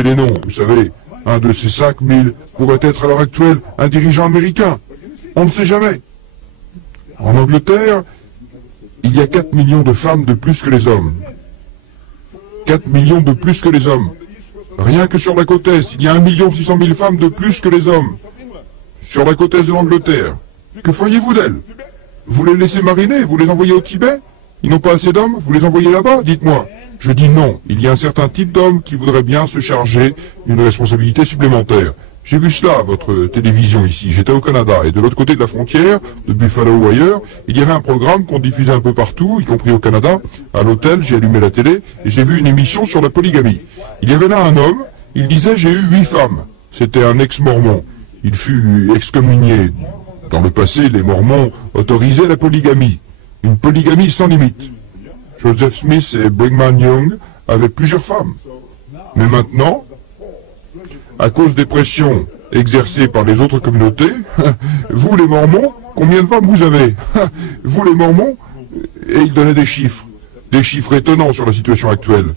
citer les noms, vous savez. Un de ces 5000 pourrait être à l'heure actuelle un dirigeant américain. On ne sait jamais. En Angleterre, il y a 4 millions de femmes de plus que les hommes. 4 millions de plus que les hommes. Rien que sur la côte Est, il y a 1 600 000 femmes de plus que les hommes. Sur la côte Est de l'Angleterre. Que feriez-vous d'elles? Vous les laissez mariner? Vous les envoyez au Tibet? Ils n'ont pas assez d'hommes? Vous les envoyez là-bas? Dites-moi. Je dis non. Il y a un certain type d'homme qui voudrait bien se charger d'une responsabilité supplémentaire. J'ai vu cela à votre télévision ici. J'étais au Canada et de l'autre côté de la frontière, de Buffalo ou ailleurs, il y avait un programme qu'on diffusait un peu partout, y compris au Canada. À l'hôtel, j'ai allumé la télé et j'ai vu une émission sur la polygamie. Il y avait là un homme, il disait j'ai eu 8 femmes. C'était un ex-mormon. Il fut excommunié. Dans le passé, les mormons autorisaient la polygamie. Une polygamie sans limite. Joseph Smith et Brigham Young avaient plusieurs femmes. Mais maintenant, à cause des pressions exercées par les autres communautés, vous les Mormons, combien de femmes vous avez? Vous les Mormons, et il donnait des chiffres étonnants sur la situation actuelle.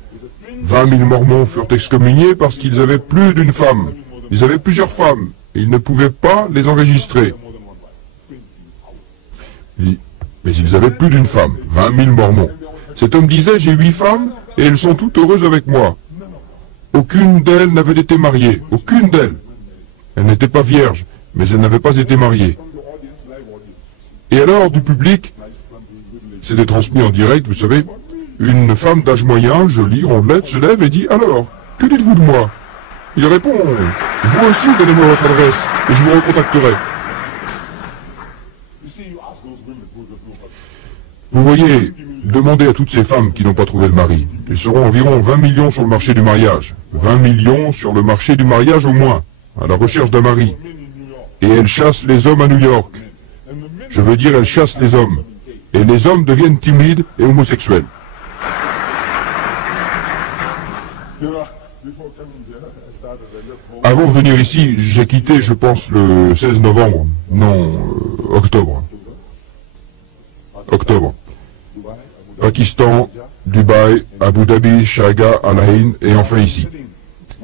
20 000 Mormons furent excommuniés parce qu'ils avaient plus d'une femme. Ils avaient plusieurs femmes, et ils ne pouvaient pas les enregistrer. Mais ils avaient plus d'une femme, 20 000 Mormons. Cet homme disait, j'ai 8 femmes, et elles sont toutes heureuses avec moi. Aucune d'elles n'avait été mariée, aucune d'elles. Elles n'étaient pas vierges, mais elles n'avaient pas été mariées. Et alors, du public, c'était transmis en direct, vous savez, une femme d'âge moyen, jolie, rondelette, se lève et dit, alors, que dites-vous de moi? Il répond, vous aussi, donnez-moi votre adresse, et je vous recontacterai. Vous voyez, demandez à toutes ces femmes qui n'ont pas trouvé le mari. Ils seront environ 20 millions sur le marché du mariage. 20 millions sur le marché du mariage au moins, à la recherche d'un mari. Et elles chassent les hommes à New York. Je veux dire, elles chassent les hommes. Et les hommes deviennent timides et homosexuels. Avant de venir ici, j'ai quitté, je pense, le 16 novembre. Non, octobre. Octobre. Pakistan, Dubaï, Abu Dhabi, Sharjah, Al Ain et enfin ici.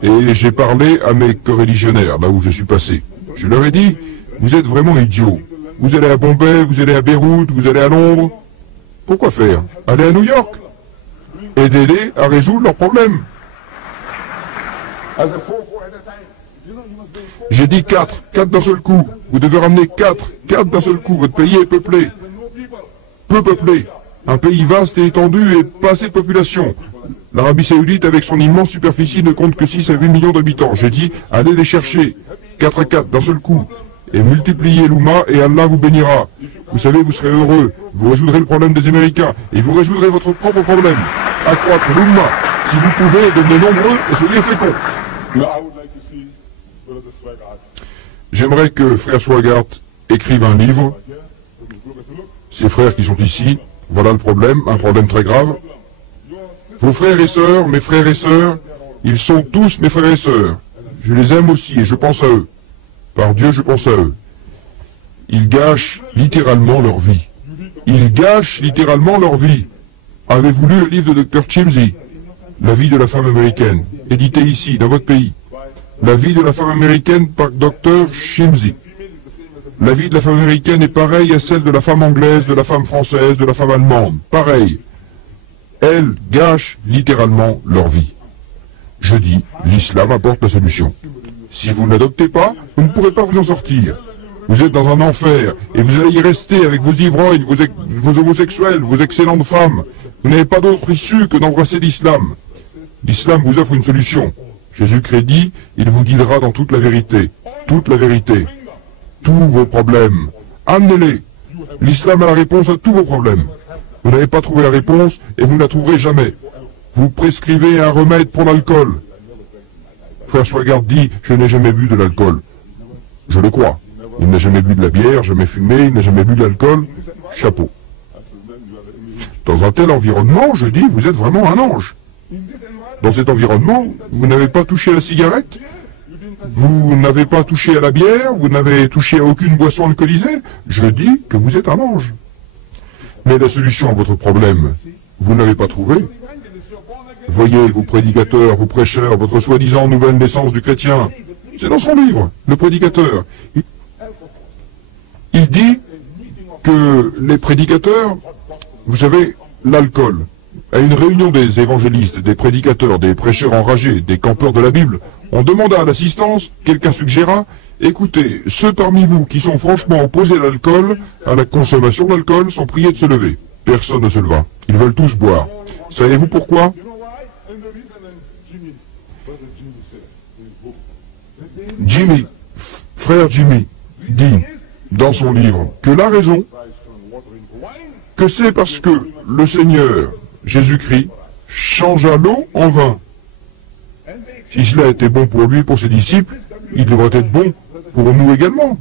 Et j'ai parlé à mes coreligionnaires, là où je suis passé. Je leur ai dit, vous êtes vraiment idiots. Vous allez à Bombay, vous allez à Beyrouth, vous allez à Londres. Pourquoi faire? Allez à New York. Aidez-les à résoudre leurs problèmes. J'ai dit 4 d'un seul coup. Vous devez ramener 4 d'un seul coup. Votre pays est peuplé. Peu peuplé. Un pays vaste et étendu et pas assez de population. L'Arabie Saoudite, avec son immense superficie, ne compte que 6 à 8 millions d'habitants. J'ai dit, allez les chercher. 4 à 4 d'un seul coup. Et multipliez l'Oumma et Allah vous bénira. Vous savez, vous serez heureux. Vous résoudrez le problème des Américains. Et vous résoudrez votre propre problème. Accroître l'Oumma. Si vous pouvez, devenez nombreux et soyez féconds. J'aimerais que frère Swaggart écrive un livre. Ces frères qui sont ici, voilà le problème, un problème très grave. Vos frères et sœurs, mes frères et sœurs, ils sont tous mes frères et sœurs. Je les aime aussi et je pense à eux. Par Dieu, je pense à eux. Ils gâchent littéralement leur vie. Ils gâchent littéralement leur vie. Avez-vous lu le livre de Dr. Chimsey, La vie de la femme américaine, édité ici, dans votre pays? La vie de la femme américaine par Dr. Chimsey. La vie de la femme américaine est pareille à celle de la femme anglaise, de la femme française, de la femme allemande. Pareil. Elles gâchent littéralement leur vie. Je dis, l'islam apporte la solution. Si vous ne l'adoptez pas, vous ne pourrez pas vous en sortir. Vous êtes dans un enfer, et vous allez y rester avec vos ivrognes, vos homosexuels, vos excellentes femmes. Vous n'avez pas d'autre issue que d'embrasser l'islam. L'islam vous offre une solution. Jésus-Christ dit, il vous guidera dans toute la vérité. Toute la vérité. Tous vos problèmes. Amenez-les. L'islam a la réponse à tous vos problèmes. Vous n'avez pas trouvé la réponse, et vous ne la trouverez jamais. Vous prescrivez un remède pour l'alcool. Frère Swaggart dit, je n'ai jamais bu de l'alcool. Je le crois. Il n'a jamais bu de la bière, jamais fumé, il n'a jamais bu de l'alcool. Chapeau. Dans un tel environnement, je dis, vous êtes vraiment un ange. Dans cet environnement, vous n'avez pas touché à la cigarette, vous n'avez pas touché à la bière, vous n'avez touché à aucune boisson alcoolisée. Je dis que vous êtes un ange. Mais la solution à votre problème, vous ne l'avez pas trouvée. Voyez, vous prédicateurs, vous prêcheurs, votre soi-disant nouvelle naissance du chrétien. C'est dans son livre, le prédicateur. Il dit que les prédicateurs, vous savez, l'alcool. À une réunion des évangélistes, des prédicateurs, des prêcheurs enragés, des campeurs de la Bible, on demanda à l'assistance, quelqu'un suggéra, écoutez, ceux parmi vous qui sont franchement opposés à l'alcool, à la consommation d'alcool, sont priés de se lever. Personne ne se leva. Ils veulent tous boire. Savez-vous pourquoi? Jimmy, frère Jimmy, dit dans son livre que la raison, que c'est parce que le Seigneur, Jésus-Christ, changea l'eau en vin. Si cela était bon pour lui, pour ses disciples, il devrait être bon pour nous également.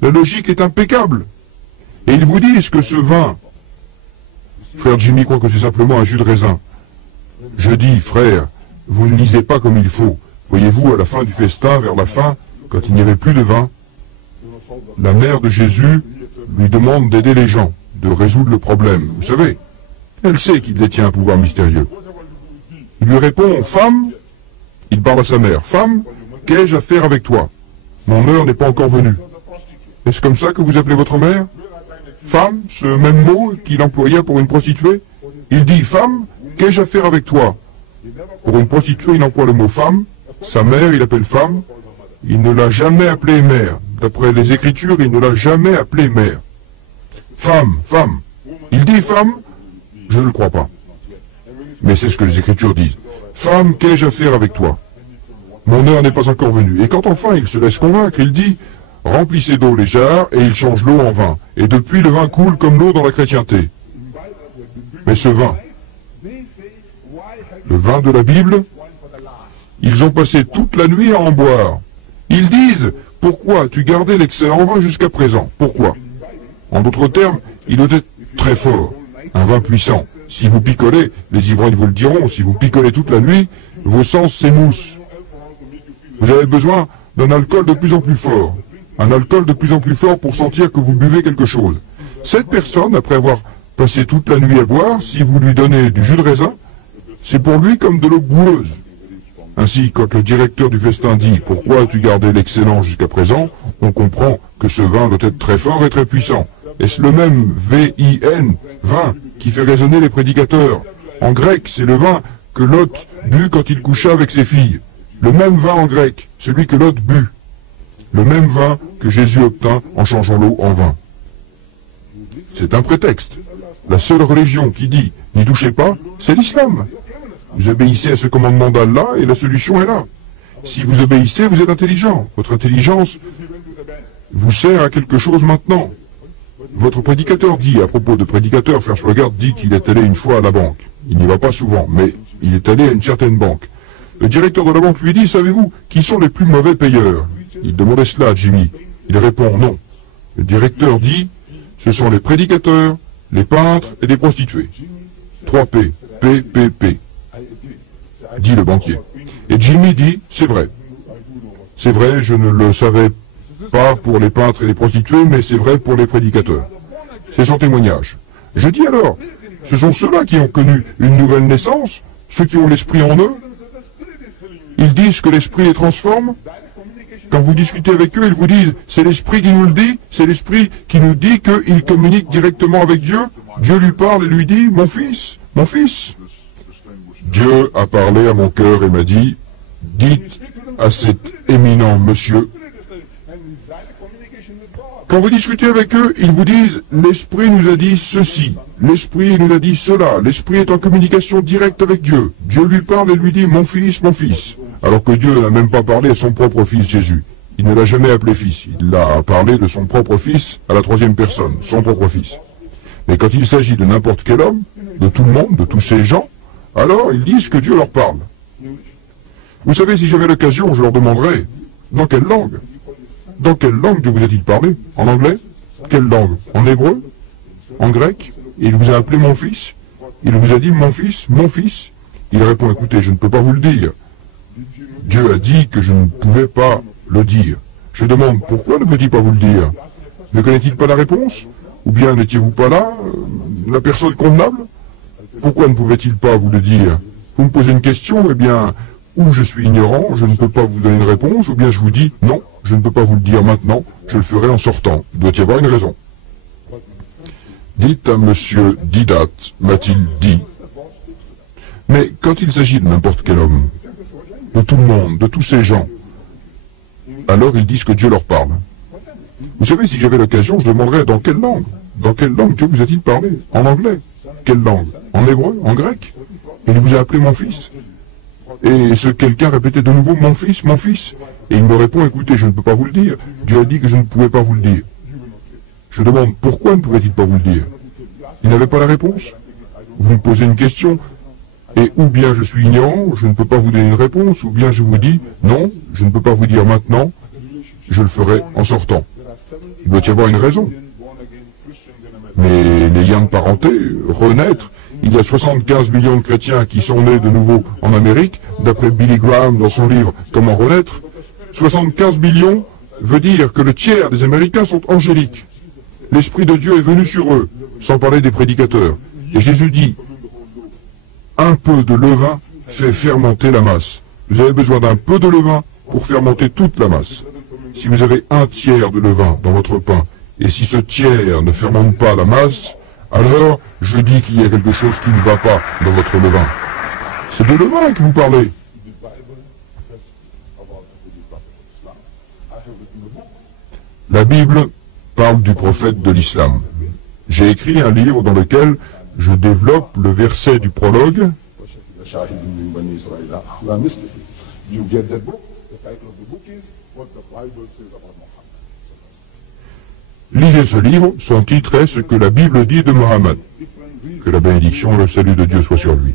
La logique est impeccable. Et ils vous disent que ce vin, frère Jimmy croit que c'est simplement un jus de raisin. Je dis, frère, vous ne lisez pas comme il faut. Voyez-vous, à la fin du festin, vers la fin, quand il n'y avait plus de vin, la mère de Jésus lui demande d'aider les gens, de résoudre le problème. Vous savez, elle sait qu'il détient un pouvoir mystérieux. Il lui répond, femme, il parle à sa mère, femme, qu'ai-je à faire avec toi? Mon heure n'est pas encore venue. Est-ce comme ça que vous appelez votre mère? Femme, ce même mot qu'il employa pour une prostituée? Il dit, femme, qu'ai-je à faire avec toi? Pour une prostituée, il emploie le mot femme. Sa mère, il appelle femme. Il ne l'a jamais appelée mère. D'après les Écritures, il ne l'a jamais appelée mère. Femme, femme. Il dit femme? Je ne le crois pas. Mais c'est ce que les Écritures disent. Femme, qu'ai-je à faire avec toi? Mon heure n'est pas encore venue. Et quand enfin il se laisse convaincre, il dit, remplissez d'eau les jarres, et il change l'eau en vin. Et depuis, le vin coule comme l'eau dans la chrétienté. Mais ce vin, le vin de la Bible, ils ont passé toute la nuit à en boire. Ils disent, pourquoi as-tu gardé l'excellent vin jusqu'à présent? Pourquoi? En d'autres termes, il doit être très fort, un vin puissant. Si vous picolez, les ivrognes vous le diront, si vous picolez toute la nuit, vos sens s'émoussent. Vous avez besoin d'un alcool de plus en plus fort. Un alcool de plus en plus fort pour sentir que vous buvez quelque chose. Cette personne, après avoir passé toute la nuit à boire, si vous lui donnez du jus de raisin, c'est pour lui comme de l'eau boueuse. Ainsi, quand le directeur du festin dit « Pourquoi as-tu gardé l'excellent jusqu'à présent ?», on comprend que ce vin doit être très fort et très puissant. Est-ce le même V-I-N, vin, qui fait résonner les prédicateurs? En grec, c'est le vin que Lot but quand il coucha avec ses filles. Le même vin en grec, celui que Lot but. Le même vin que Jésus obtint en changeant l'eau en vin. C'est un prétexte. La seule religion qui dit « N'y touchez pas », c'est l'islam. Vous obéissez à ce commandement d'Allah et la solution est là. Si vous obéissez, vous êtes intelligent. Votre intelligence vous sert à quelque chose maintenant. Votre prédicateur dit, à propos de prédicateur, frère Schwagart dit qu'il est allé une fois à la banque. Il n'y va pas souvent, mais il est allé à une certaine banque. Le directeur de la banque lui dit, savez-vous, qui sont les plus mauvais payeurs? Il demandait cela à Jimmy. Il répond non. Le directeur dit, ce sont les prédicateurs, les peintres et les prostituées. 3 P. P, P, P. Dit le banquier. Et Jimmy dit, c'est vrai. C'est vrai, je ne le savais pas pour les peintres et les prostituées, mais c'est vrai pour les prédicateurs. C'est son témoignage. Je dis alors, ce sont ceux-là qui ont connu une nouvelle naissance, ceux qui ont l'esprit en eux. Ils disent que l'esprit les transforme. Quand vous discutez avec eux, ils vous disent, c'est l'esprit qui nous le dit, c'est l'esprit qui nous dit qu'il communique directement avec Dieu. Dieu lui parle et lui dit, mon fils, mon fils. Dieu a parlé à mon cœur et m'a dit, dites à cet éminent monsieur. Quand vous discutez avec eux, ils vous disent, l'Esprit nous a dit ceci, l'Esprit nous a dit cela, l'Esprit est en communication directe avec Dieu. Dieu lui parle et lui dit, mon fils, alors que Dieu n'a même pas parlé à son propre fils Jésus. Il ne l'a jamais appelé fils, il a parlé de son propre fils à la 3e personne, son propre fils. Mais quand il s'agit de n'importe quel homme, de tout le monde, de tous ces gens, alors ils disent que Dieu leur parle. Vous savez, si j'avais l'occasion, je leur demanderais, dans quelle langue? Dans quelle langue Dieu vous a-t-il parlé? En anglais? Quelle langue? En hébreu? En grec? Et il vous a appelé mon fils? Il vous a dit mon fils? Il répond, écoutez, je ne peux pas vous le dire. Dieu a dit que je ne pouvais pas le dire. Je demande, pourquoi ne peut-il pas vous le dire? Ne connaît-il pas la réponse? Ou bien n'étiez-vous pas là, la personne convenable? Pourquoi ne pouvait-il pas vous le dire? Vous me posez une question, eh bien, ou je suis ignorant, je ne peux pas vous donner une réponse, ou bien je vous dis, non, je ne peux pas vous le dire maintenant, je le ferai en sortant. Il doit y avoir une raison. Dites à monsieur Didat, m'a-t-il dit. Mais quand il s'agit de n'importe quel homme, de tout le monde, de tous ces gens, alors ils disent que Dieu leur parle. Vous savez, si j'avais l'occasion, je demanderais dans quelle langue? Dans quelle langue Dieu vous a-t-il parlé? En anglais? Quelle langue? En hébreu? En grec? Et il vous a appelé mon fils. Et ce quelqu'un répétait de nouveau, mon fils, mon fils. Et il me répond, écoutez, je ne peux pas vous le dire. Dieu a dit que je ne pouvais pas vous le dire. Je demande, pourquoi ne pouvait-il pas vous le dire? Il n'avait pas la réponse. Vous me posez une question, et ou bien je suis ignorant, je ne peux pas vous donner une réponse, ou bien je vous dis, non, je ne peux pas vous dire maintenant, je le ferai en sortant. Il doit y avoir une raison. Mais n'ayant de parenté, renaître, il y a 75 millions de chrétiens qui sont nés de nouveau en Amérique, d'après Billy Graham dans son livre « Comment renaître ». 75 millions veut dire que le tiers des Américains sont angéliques. L'Esprit de Dieu est venu sur eux, sans parler des prédicateurs. Et Jésus dit, un peu de levain fait fermenter la masse. Vous avez besoin d'un peu de levain pour fermenter toute la masse. Si vous avez un tiers de levain dans votre pain, et si ce tiers ne fermente pas la masse, alors je dis qu'il y a quelque chose qui ne va pas dans votre levain. C'est de levain que vous parlez. La Bible parle du prophète de l'islam. J'ai écrit un livre dans lequel je développe le verset du prologue. Lisez ce livre, son titre est « Ce que la Bible dit de Mohammed ». Que la bénédiction et le salut de Dieu soient sur lui.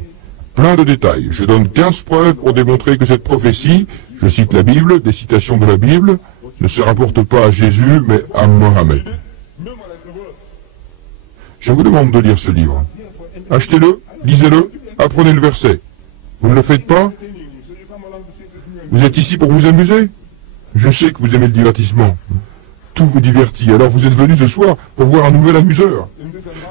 Plein de détails. Je donne 15 preuves pour démontrer que cette prophétie, je cite la Bible, des citations de la Bible, ne se rapporte pas à Jésus, mais à Mohammed. Je vous demande de lire ce livre. Achetez-le, lisez-le, apprenez le verset. Vous ne le faites pas? Vous êtes ici pour vous amuser? Je sais que vous aimez le divertissement. Tout vous divertit, alors vous êtes venu ce soir pour voir un nouvel amuseur.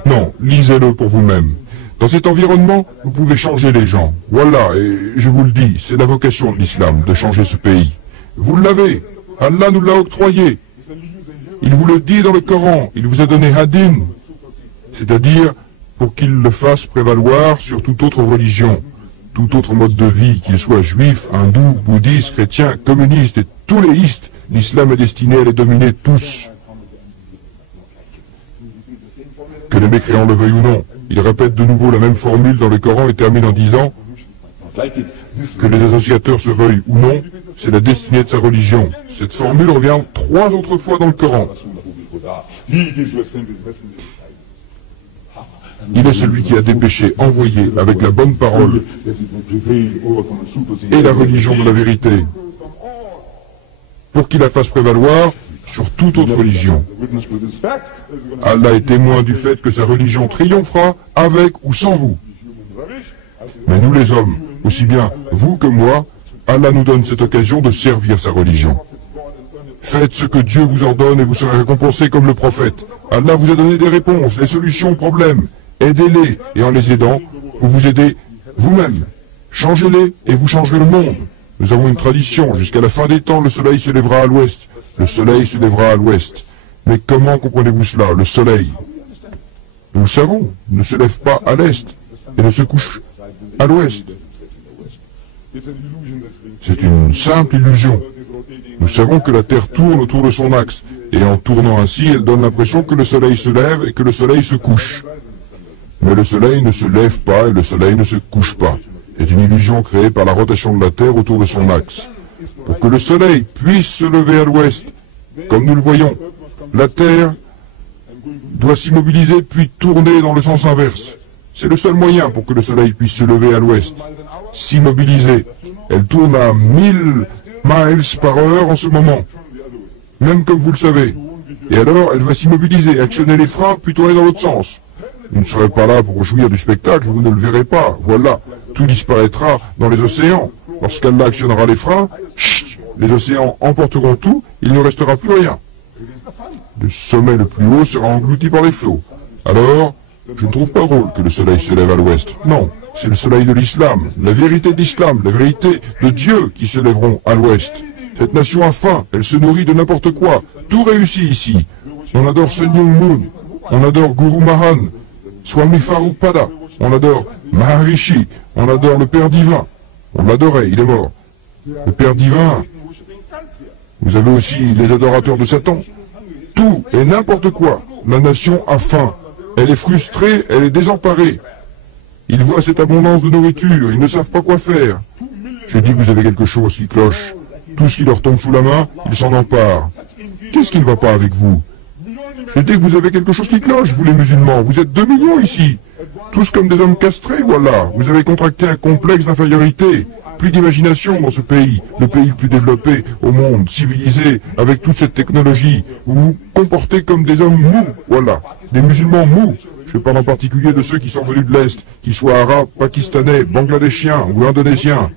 Non, lisez-le pour vous-même. Dans cet environnement, vous pouvez changer les gens. Voilà, et je vous le dis, c'est la vocation de l'islam, de changer ce pays. Vous l'avez, Allah nous l'a octroyé. Il vous le dit dans le Coran, il vous a donné Hadin, c'est-à-dire pour qu'il le fasse prévaloir sur toute autre religion, tout autre mode de vie, qu'il soit juif, hindou, bouddhiste, chrétien, communiste et tous les istes. L'islam est destiné à les dominer tous. Que les mécréants le veuillent ou non, il répète de nouveau la même formule dans le Coran et termine en disant que les associateurs se veuillent ou non, c'est la destinée de sa religion. Cette formule revient 3 autres fois dans le Coran. Il est celui qui a dépêché, envoyé avec la bonne parole et la religion de la vérité, pour qu'il la fasse prévaloir sur toute autre religion. Allah est témoin du fait que sa religion triomphera avec ou sans vous. Mais nous les hommes, aussi bien vous que moi, Allah nous donne cette occasion de servir sa religion. Faites ce que Dieu vous ordonne et vous serez récompensés comme le prophète. Allah vous a donné des réponses, les solutions aux problèmes. Aidez-les, et en les aidant, vous vous aidez vous-même. Changez-les, et vous changerez le monde. Nous avons une tradition, jusqu'à la fin des temps, le soleil se lèvera à l'ouest. Le soleil se lèvera à l'ouest. Mais comment comprenez-vous cela, le soleil? Nous le savons, ne se lève pas à l'est, et ne se couche à l'ouest. C'est une simple illusion. Nous savons que la Terre tourne autour de son axe, et en tournant ainsi, elle donne l'impression que le soleil se lève et que le soleil se couche. Mais le soleil ne se lève pas et le soleil ne se couche pas. C'est une illusion créée par la rotation de la Terre autour de son axe. Pour que le soleil puisse se lever à l'ouest, comme nous le voyons, la Terre doit s'immobiliser puis tourner dans le sens inverse. C'est le seul moyen pour que le soleil puisse se lever à l'ouest. S'immobiliser. Elle tourne à 1000 miles par heure en ce moment. Même comme vous le savez. Et alors, elle va s'immobiliser, actionner les freins, puis tourner dans l'autre sens. Vous ne serez pas là pour jouir du spectacle, vous ne le verrez pas. Voilà, tout disparaîtra dans les océans. Lorsqu'Allah actionnera les freins, chut, les océans emporteront tout, il ne restera plus rien. Le sommet le plus haut sera englouti par les flots. Alors, je ne trouve pas drôle que le soleil se lève à l'ouest. Non, c'est le soleil de l'islam, la vérité de l'islam, la vérité de Dieu qui se lèveront à l'ouest. Cette nation a faim, elle se nourrit de n'importe quoi. Tout réussit ici. On adore Sun Myung Moon, on adore Guru Mahan, Swami Prabhupada, on adore Maharishi, on adore le Père Divin. On l'adorait, il est mort. Le Père Divin. Vous avez aussi les adorateurs de Satan. Tout et n'importe quoi. La nation a faim. Elle est frustrée, elle est désemparée. Ils voient cette abondance de nourriture, ils ne savent pas quoi faire. Je dis que vous avez quelque chose qui cloche. Tout ce qui leur tombe sous la main, ils s'en emparent. Qu'est-ce qui ne va pas avec vous? Je dis que vous avez quelque chose qui cloche, vous les musulmans. Vous êtes 2 millions ici. Tous comme des hommes castrés, voilà. Vous avez contracté un complexe d'infériorité. Plus d'imagination dans ce pays, le pays le plus développé au monde, civilisé, avec toute cette technologie. Vous vous comportez comme des hommes mous, voilà. Des musulmans mous. Je parle en particulier de ceux qui sont venus de l'Est, qu'ils soient arabes, pakistanais, bangladeshiens ou indonésiens.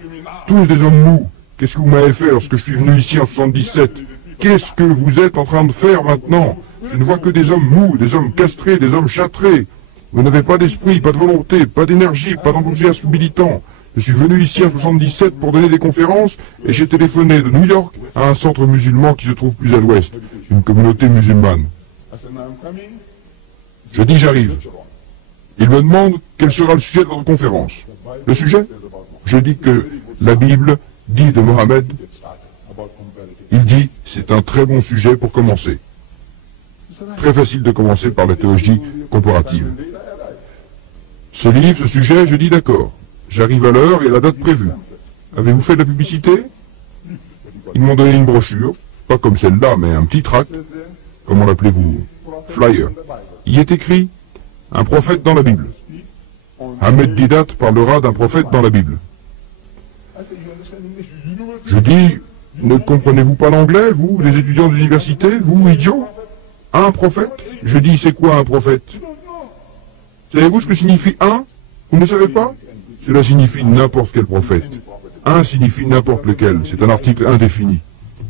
Tous des hommes mous. Qu'est-ce que vous m'avez fait lorsque je suis venu ici en 77? Qu'est-ce que vous êtes en train de faire maintenant? Je ne vois que des hommes mous, des hommes castrés, des hommes châtrés. Vous n'avez pas d'esprit, pas de volonté, pas d'énergie, pas d'enthousiasme militant. Je suis venu ici en 77 pour donner des conférences et j'ai téléphoné de New York à un centre musulman qui se trouve plus à l'ouest, une communauté musulmane. Je dis j'arrive. Il me demande quel sera le sujet de votre conférence. Le sujet? Je dis que la Bible dit de Mohammed, il dit c'est un très bon sujet pour commencer. Très facile de commencer par la théologie comparative. Ce livre, ce sujet, je dis d'accord. J'arrive à l'heure et à la date prévue. Avez-vous fait de la publicité? Ils m'ont donné une brochure, pas comme celle-là, mais un petit tract. Comment l'appelez-vous? Flyer. Il est écrit « Un prophète dans la Bible ». Ahmed Didat parlera d'un prophète dans la Bible. Je dis « Ne comprenez-vous pas l'anglais, vous, les étudiants d'université, vous, idiots? Un prophète? Je dis « C'est quoi un prophète ?» Savez-vous ce que signifie un? Vous ne savez pas? Cela signifie n'importe quel prophète. Un signifie n'importe lequel, c'est un article indéfini.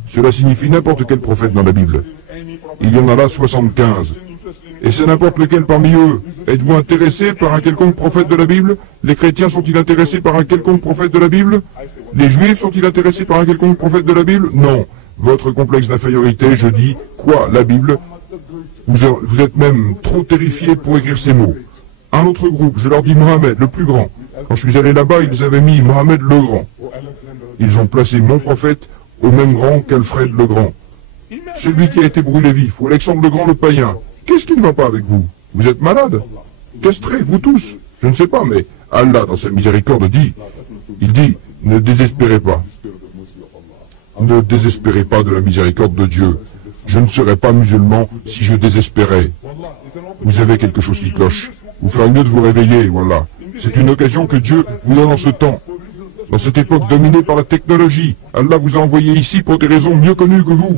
Cela signifie n'importe quel prophète dans la Bible. Il y en a là 75. Et c'est n'importe lequel parmi eux. Êtes-vous intéressé par un quelconque prophète de la Bible? Les chrétiens sont-ils intéressés par un quelconque prophète de la Bible? Les juifs sont-ils intéressés par un quelconque prophète de la Bible? Non. Votre complexe d'infériorité, je dis, quoi, la Bible? Vous êtes même trop terrifiés pour écrire ces mots. Un autre groupe, je leur dis Mohammed, le plus grand. Quand je suis allé là-bas, ils avaient mis Mohammed le Grand. Ils ont placé mon prophète au même rang qu'Alfred le Grand. Celui qui a été brûlé vif, ou Alexandre le Grand le païen. Qu'est-ce qui ne va pas avec vous? Vous êtes malade? Castrés, vous tous? Je ne sais pas, mais Allah, dans sa miséricorde, il dit, ne désespérez pas. Ne désespérez pas de la miséricorde de Dieu. Je ne serais pas musulman si je désespérais. Vous avez quelque chose qui cloche. Vous ferez mieux de vous réveiller, voilà. C'est une occasion que Dieu vous donne en ce temps. Dans cette époque dominée par la technologie, Allah vous a envoyé ici pour des raisons mieux connues que vous.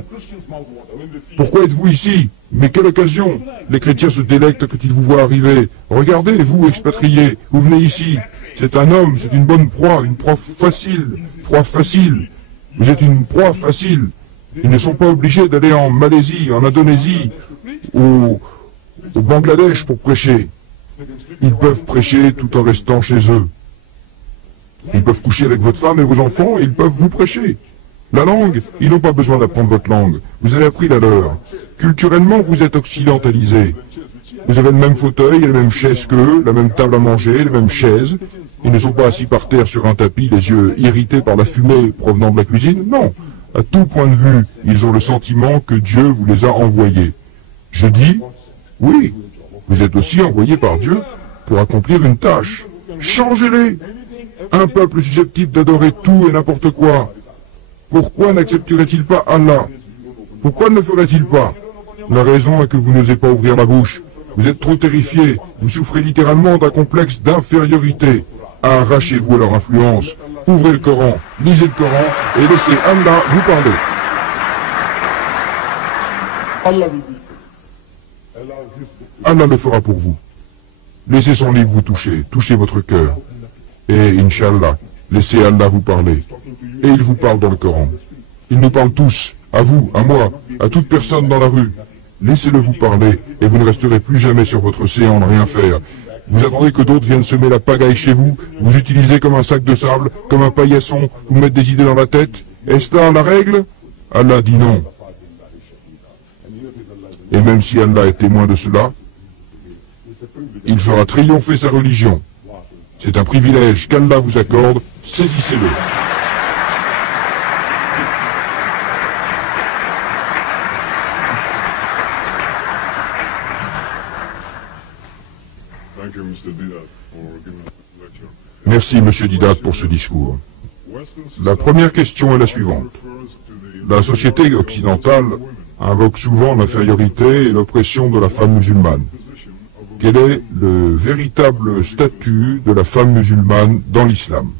Pourquoi êtes-vous ici? Mais quelle occasion? Les chrétiens se délectent quand ils vous voient arriver. Regardez, vous, expatriés, vous venez ici. C'est un homme, c'est une bonne proie, une proie facile. Proie facile. Vous êtes une proie facile. Ils ne sont pas obligés d'aller en Malaisie, en Indonésie, au Bangladesh pour prêcher. Ils peuvent prêcher tout en restant chez eux. Ils peuvent coucher avec votre femme et vos enfants et ils peuvent vous prêcher. La langue, ils n'ont pas besoin d'apprendre votre langue. Vous avez appris la leur. Culturellement, vous êtes occidentalisés. Vous avez le même fauteuil et la même chaise qu'eux, la même table à manger, les mêmes chaises. Ils ne sont pas assis par terre sur un tapis, les yeux irrités par la fumée provenant de la cuisine. Non. À tout point de vue, ils ont le sentiment que Dieu vous les a envoyés. Je dis, oui, vous êtes aussi envoyés par Dieu pour accomplir une tâche. Changez-les. Un peuple susceptible d'adorer tout et n'importe quoi. Pourquoi n'accepterait-il pas Allah? Pourquoi ne le ferait-il pas? La raison est que vous n'osez pas ouvrir la bouche. Vous êtes trop terrifiés. Vous souffrez littéralement d'un complexe d'infériorité. Arrachez-vous à leur influence. Ouvrez le Coran, lisez le Coran et laissez Allah vous parler. Allah le fera pour vous. Laissez son livre vous toucher, touchez votre cœur. Et, Inch'Allah, laissez Allah vous parler. Et il vous parle dans le Coran. Il nous parle tous, à vous, à moi, à toute personne dans la rue. Laissez-le vous parler, et vous ne resterez plus jamais sur votre séant de rien faire. Vous attendez que d'autres viennent semer la pagaille chez vous, vous utilisez comme un sac de sable, comme un paillasson, vous mettre des idées dans la tête. Est-ce là la règle? Allah dit non. Et même si Allah est témoin de cela, il fera triompher sa religion. C'est un privilège qu'Allah vous accorde, saisissez-le. Merci, Monsieur Didat, pour ce discours. La première question est la suivante. La société occidentale invoque souvent l'infériorité et l'oppression de la femme musulmane. Quel est le véritable statut de la femme musulmane dans l'islam?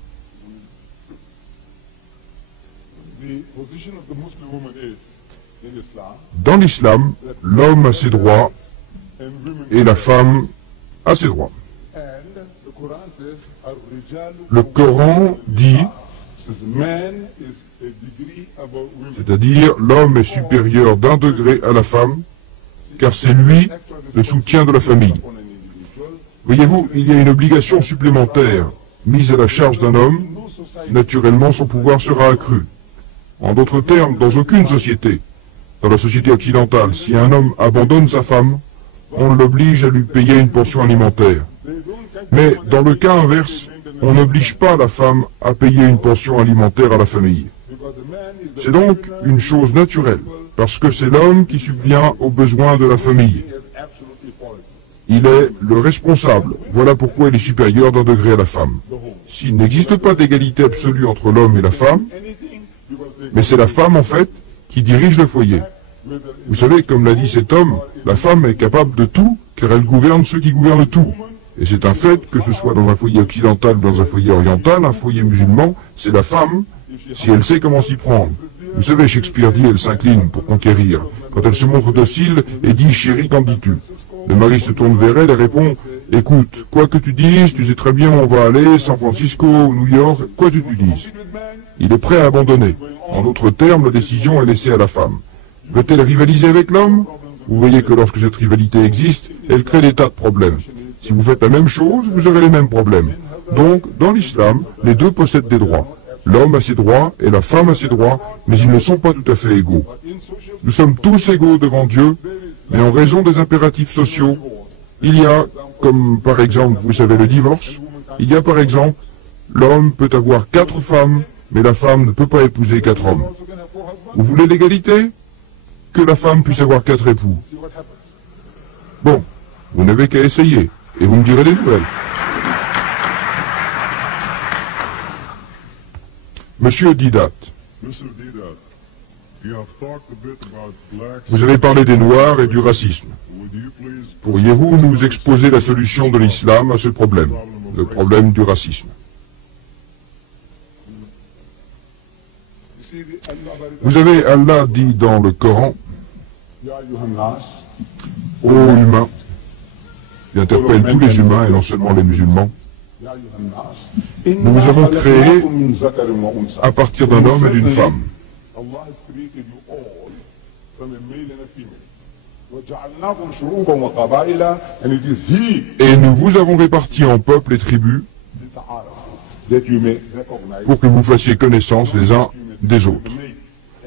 Dans l'islam, l'homme a ses droits et la femme a ses droits. Le Coran dit, c'est-à-dire l'homme est supérieur d'un degré à la femme, car c'est lui le soutien de la famille. Voyez-vous, il y a une obligation supplémentaire mise à la charge d'un homme, naturellement son pouvoir sera accru. En d'autres termes, dans aucune société, dans la société occidentale, si un homme abandonne sa femme, on l'oblige à lui payer une pension alimentaire. Mais dans le cas inverse, on n'oblige pas la femme à payer une pension alimentaire à la famille. C'est donc une chose naturelle, parce que c'est l'homme qui subvient aux besoins de la famille. Il est le responsable, voilà pourquoi il est supérieur d'un degré à la femme. S'il n'existe pas d'égalité absolue entre l'homme et la femme, mais c'est la femme en fait qui dirige le foyer. Vous savez, comme l'a dit cet homme, la femme est capable de tout, car elle gouverne ceux qui gouvernent tout. Et c'est un fait, que ce soit dans un foyer occidental ou dans un foyer oriental, un foyer musulman, c'est la femme, si elle sait comment s'y prendre. Vous savez, Shakespeare dit, elle s'incline pour conquérir. Quand elle se montre docile et dit, chérie, qu'en dis-tu? Le mari se tourne vers elle et répond, écoute, quoi que tu dises, tu sais très bien où on va aller, San Francisco, New York, quoi que tu dises. Il est prêt à abandonner. En d'autres termes, la décision est laissée à la femme. Veut-elle rivaliser avec l'homme? Vous voyez que lorsque cette rivalité existe, elle crée des tas de problèmes. Si vous faites la même chose, vous aurez les mêmes problèmes. Donc, dans l'islam, les deux possèdent des droits. L'homme a ses droits et la femme a ses droits, mais ils ne sont pas tout à fait égaux. Nous sommes tous égaux devant Dieu, mais en raison des impératifs sociaux, il y a, comme par exemple, vous savez, le divorce, il y a par exemple, l'homme peut avoir 4 femmes, mais la femme ne peut pas épouser 4 hommes. Vous voulez l'égalité? Que la femme puisse avoir 4 époux. Bon, vous n'avez qu'à essayer, et vous me direz des nouvelles. Monsieur Didat, vous avez parlé des Noirs et du racisme. Pourriez-vous nous exposer la solution de l'islam à ce problème, le problème du racisme? Vous savez, Allah dit dans le Coran, ô humains, il interpelle tous les humains et non seulement les musulmans, nous vous avons créé à partir d'un homme et d'une femme. Et nous vous avons répartis en peuples et tribus pour que vous fassiez connaissance les uns des autres.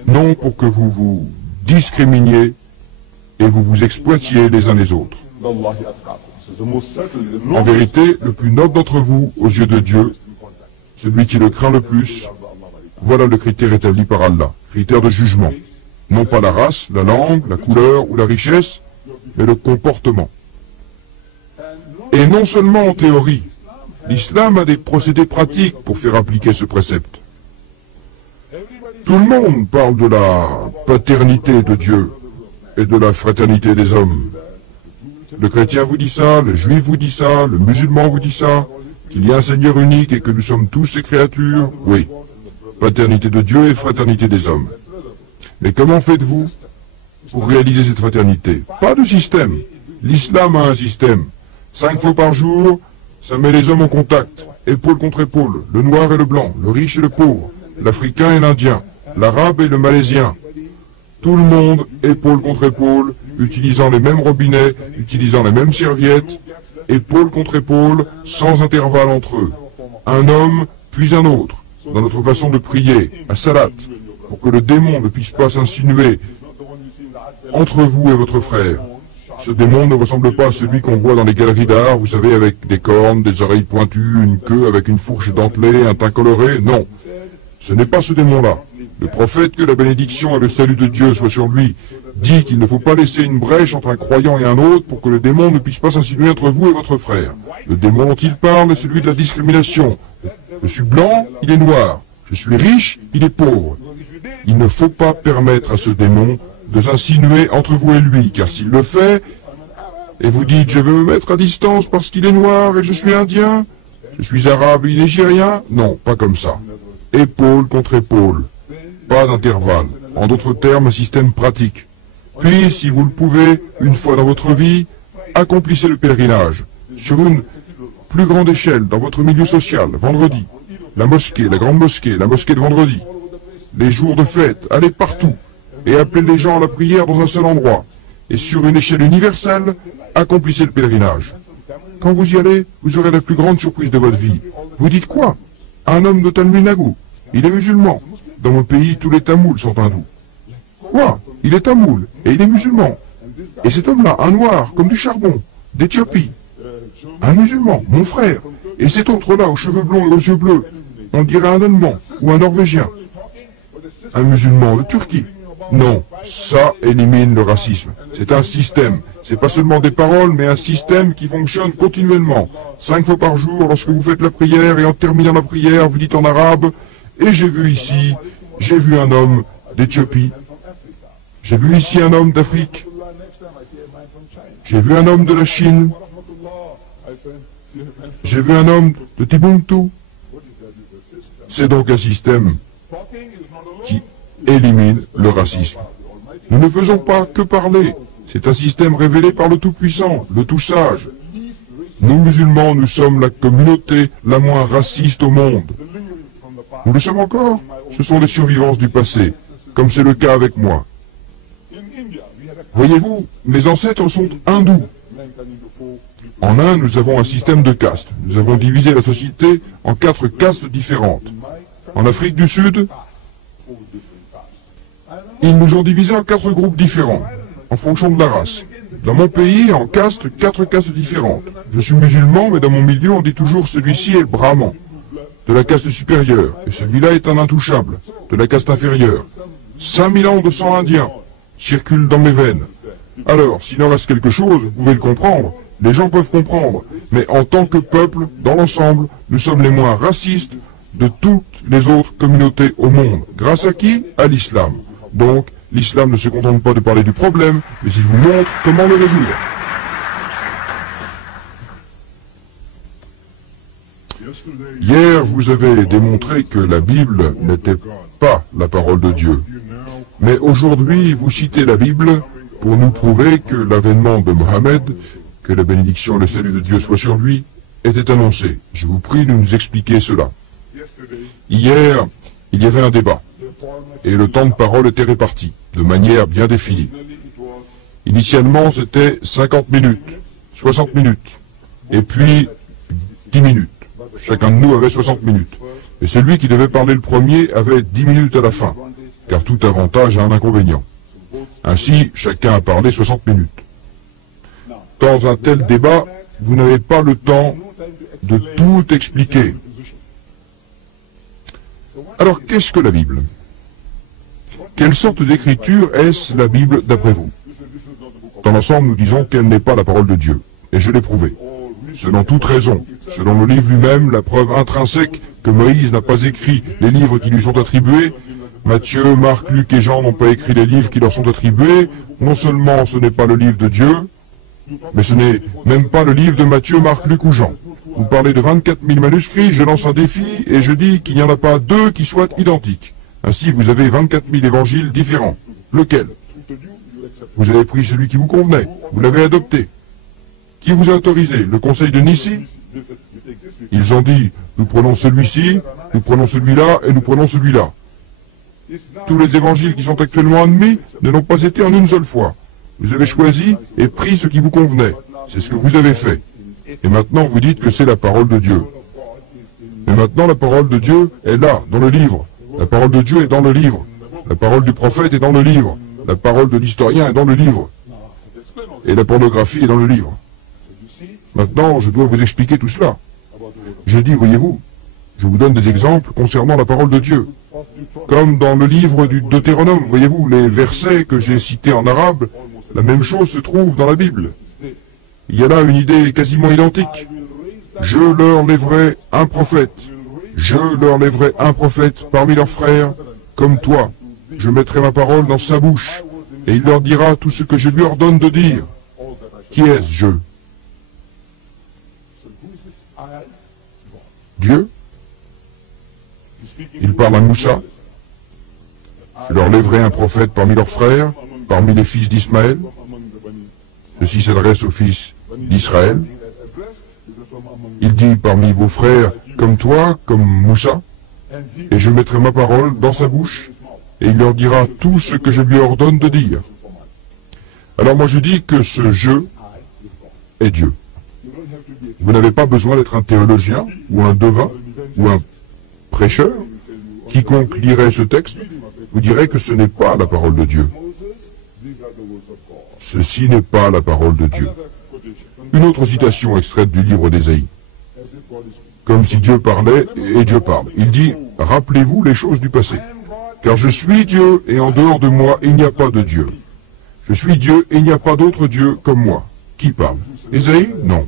Non pour que vous vous discriminiez et vous vous exploitiez les uns les autres. En vérité, le plus noble d'entre vous, aux yeux de Dieu, celui qui le craint le plus, voilà le critère établi par Allah, critère de jugement. Non pas la race, la langue, la couleur ou la richesse, mais le comportement. Et non seulement en théorie, l'islam a des procédés pratiques pour faire appliquer ce précepte. Tout le monde parle de la paternité de Dieu et de la fraternité des hommes. Le chrétien vous dit ça, le juif vous dit ça, le musulman vous dit ça, qu'il y a un Seigneur unique et que nous sommes tous ses créatures. Oui, paternité de Dieu et fraternité des hommes. Mais comment faites-vous pour réaliser cette fraternité? Pas de système. L'islam a un système. 5 fois par jour, ça met les hommes en contact, épaule contre épaule, le noir et le blanc, le riche et le pauvre, l'Africain et l'Indien, l'Arabe et le Malaisien. Tout le monde, épaule contre épaule, utilisant les mêmes robinets, utilisant les mêmes serviettes, épaule contre épaule, sans intervalle entre eux. Un homme, puis un autre, dans notre façon de prier, à salat, pour que le démon ne puisse pas s'insinuer entre vous et votre frère. Ce démon ne ressemble pas à celui qu'on voit dans les galeries d'art, vous savez, avec des cornes, des oreilles pointues, une queue avec une fourche dentelée, un teint coloré. Non, ce n'est pas ce démon-là. Le prophète, que la bénédiction et le salut de Dieu soient sur lui, dit qu'il ne faut pas laisser une brèche entre un croyant et un autre pour que le démon ne puisse pas s'insinuer entre vous et votre frère. Le démon dont il parle est celui de la discrimination. Je suis blanc, il est noir. Je suis riche, il est pauvre. Il ne faut pas permettre à ce démon de s'insinuer entre vous et lui, car s'il le fait, et vous dites « je veux me mettre à distance parce qu'il est noir et je suis indien, je suis arabe et nigérien », non, pas comme ça. Épaule contre épaule, pas d'intervalle. En d'autres termes, un système pratique. Puis, si vous le pouvez, une fois dans votre vie, accomplissez le pèlerinage, sur une plus grande échelle, dans votre milieu social, vendredi. La mosquée, la grande mosquée, la mosquée de vendredi. Les jours de fête, allez partout, et appelez les gens à la prière dans un seul endroit. Et sur une échelle universelle, accomplissez le pèlerinage. Quand vous y allez, vous aurez la plus grande surprise de votre vie. Vous dites quoi? Un homme de Tamil Nadu, il est musulman. Dans mon pays, tous les Tamouls sont hindous. Quoi? Il est tamoul, et il est musulman. Et cet homme-là, un noir, comme du charbon, d'Éthiopie. Un musulman, mon frère. Et cet autre-là, aux cheveux blonds et aux yeux bleus, on dirait un Allemand ou un Norvégien. Un musulman de Turquie. Non, ça élimine le racisme. C'est un système. C'est pas seulement des paroles, mais un système qui fonctionne continuellement. 5 fois par jour, lorsque vous faites la prière, et en terminant la prière, vous dites en arabe, et j'ai vu ici, j'ai vu un homme d'Éthiopie. J'ai vu ici un homme d'Afrique. J'ai vu un homme de la Chine. J'ai vu un homme de Timbuktu. C'est donc un système qui élimine le racisme. Nous ne faisons pas que parler. C'est un système révélé par le Tout-Puissant, le Tout-Sage. Nous, musulmans, nous sommes la communauté la moins raciste au monde. Nous le sommes encore. Ce sont des survivances du passé, comme c'est le cas avec moi. Voyez-vous, mes ancêtres sont hindous. En Inde, nous avons un système de castes. Nous avons divisé la société en 4 castes différentes. En Afrique du Sud, ils nous ont divisés en 4 groupes différents, en fonction de la race. Dans mon pays, en castes, 4 castes différentes. Je suis musulman, mais dans mon milieu, on dit toujours celui-ci est le brahman, de la caste supérieure, et celui-là est un intouchable, de la caste inférieure. 5000 ans de sang indien circulent dans mes veines. Alors, s'il en reste quelque chose, vous pouvez le comprendre. Les gens peuvent comprendre, mais en tant que peuple, dans l'ensemble, nous sommes les moins racistes de toutes les autres communautés au monde. Grâce à qui? À l'islam. Donc, l'islam ne se contente pas de parler du problème, mais il vous montre comment le résoudre. Hier, vous avez démontré que la Bible n'était pas la parole de Dieu. Mais aujourd'hui, vous citez la Bible pour nous prouver que l'avènement de Mohammed, que la bénédiction et le salut de Dieu soient sur lui, était annoncé. Je vous prie de nous expliquer cela. Hier, il y avait un débat, et le temps de parole était réparti, de manière bien définie. Initialement, c'était 50 minutes, 60 minutes, et puis 10 minutes. Chacun de nous avait 60 minutes. Et celui qui devait parler le premier avait 10 minutes à la fin, car tout avantage a un inconvénient. Ainsi, chacun a parlé 60 minutes. Dans un tel débat, vous n'avez pas le temps de tout expliquer. Alors, qu'est-ce que la Bible? Quelle sorte d'écriture est-ce la Bible d'après vous? Dans l'ensemble, nous disons qu'elle n'est pas la parole de Dieu, et je l'ai prouvé. Selon toute raison, selon le livre lui-même, la preuve intrinsèque que Moïse n'a pas écrit les livres qui lui sont attribués, Matthieu, Marc, Luc et Jean n'ont pas écrit les livres qui leur sont attribués, non seulement ce n'est pas le livre de Dieu, mais ce n'est même pas le livre de Matthieu, Marc, Luc ou Jean. Vous parlez de 24 000 manuscrits, je lance un défi et je dis qu'il n'y en a pas 2 qui soient identiques. Ainsi, vous avez 24 000 évangiles différents. Lequel? Vous avez pris celui qui vous convenait, vous l'avez adopté. Qui vous a autorisé? Le conseil de Nissi? Ils ont dit, nous prenons celui-ci, nous prenons celui-là et nous prenons celui-là. Tous les évangiles qui sont actuellement admis ne l'ont pas été en une seule fois. Vous avez choisi et pris ce qui vous convenait. C'est ce que vous avez fait. Et maintenant, vous dites que c'est la parole de Dieu. Mais maintenant, la parole de Dieu est là, dans le livre. La parole de Dieu est dans le livre. La parole du prophète est dans le livre. La parole de l'historien est dans le livre. Et la pornographie est dans le livre. Maintenant, je dois vous expliquer tout cela. Je dis, voyez-vous, je vous donne des exemples concernant la parole de Dieu. Comme dans le livre du Deutéronome, voyez-vous, les versets que j'ai cités en arabe, la même chose se trouve dans la Bible. Il y a là une idée quasiment identique. Je leur lèverai un prophète. Je leur lèverai un prophète parmi leurs frères, comme toi. Je mettrai ma parole dans sa bouche, et il leur dira tout ce que je lui ordonne de dire. Qui est-ce, je? Dieu? Il parle à Moussa. Je leur lèverai un prophète parmi leurs frères, parmi les fils d'Ismaël. Ceci s'adresse aux fils d'Israël. Il dit parmi vos frères, comme toi, comme Moussa, et je mettrai ma parole dans sa bouche, et il leur dira tout ce que je lui ordonne de dire. Alors moi je dis que ce « je » est Dieu. Vous n'avez pas besoin d'être un théologien, ou un devin, ou un prêcheur. Quiconque lirait ce texte vous dirait que ce n'est pas la parole de Dieu. Ceci n'est pas la parole de Dieu. Une autre citation extraite du livre d'Ésaïe. Comme si Dieu parlait et Dieu parle. Il dit, « Rappelez-vous les choses du passé. Car je suis Dieu et en dehors de moi, il n'y a pas de Dieu. Je suis Dieu et il n'y a pas d'autre Dieu comme moi. » Qui parle? Ésaïe? Non.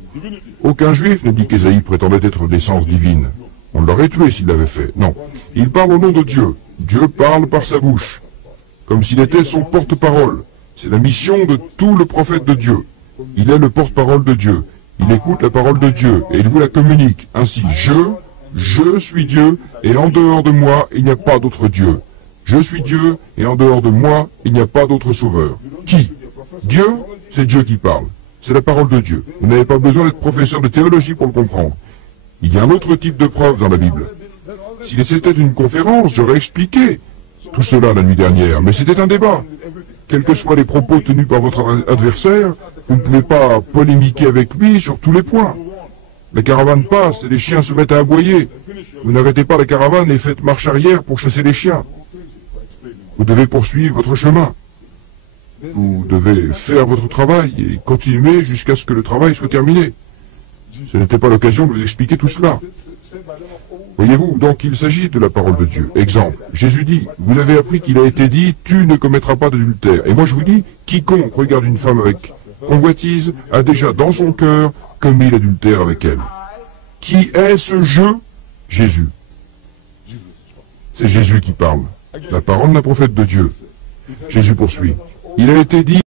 Aucun juif ne dit qu'Ésaïe prétendait être d'essence divine. On l'aurait tué s'il l'avait fait. Non. Il parle au nom de Dieu. Dieu parle par sa bouche. Comme s'il était son porte-parole. C'est la mission de tout le prophète de Dieu. Il est le porte-parole de Dieu. Il écoute la parole de Dieu et il vous la communique. Ainsi, je suis Dieu et en dehors de moi, il n'y a pas d'autre Dieu. Je suis Dieu et en dehors de moi, il n'y a pas d'autre sauveur. Qui? Dieu? C'est Dieu qui parle. C'est la parole de Dieu. Vous n'avez pas besoin d'être professeur de théologie pour le comprendre. Il y a un autre type de preuve dans la Bible. Si c'était une conférence, j'aurais expliqué tout cela la nuit dernière, mais c'était un débat. Quels que soient les propos tenus par votre adversaire, vous ne pouvez pas polémiquer avec lui sur tous les points. La caravane passe et les chiens se mettent à aboyer. Vous n'arrêtez pas la caravane et faites marche arrière pour chasser les chiens. Vous devez poursuivre votre chemin. Vous devez faire votre travail et continuer jusqu'à ce que le travail soit terminé. Ce n'était pas l'occasion de vous expliquer tout cela. Voyez-vous, donc il s'agit de la parole de Dieu. Exemple, Jésus dit, vous avez appris qu'il a été dit, tu ne commettras pas d'adultère. Et moi je vous dis, quiconque regarde une femme avec convoitise a déjà dans son cœur commis l'adultère avec elle. Qui est ce je? Jésus. C'est Jésus qui parle. La parole d'un prophète de Dieu. Jésus poursuit. Il a été dit,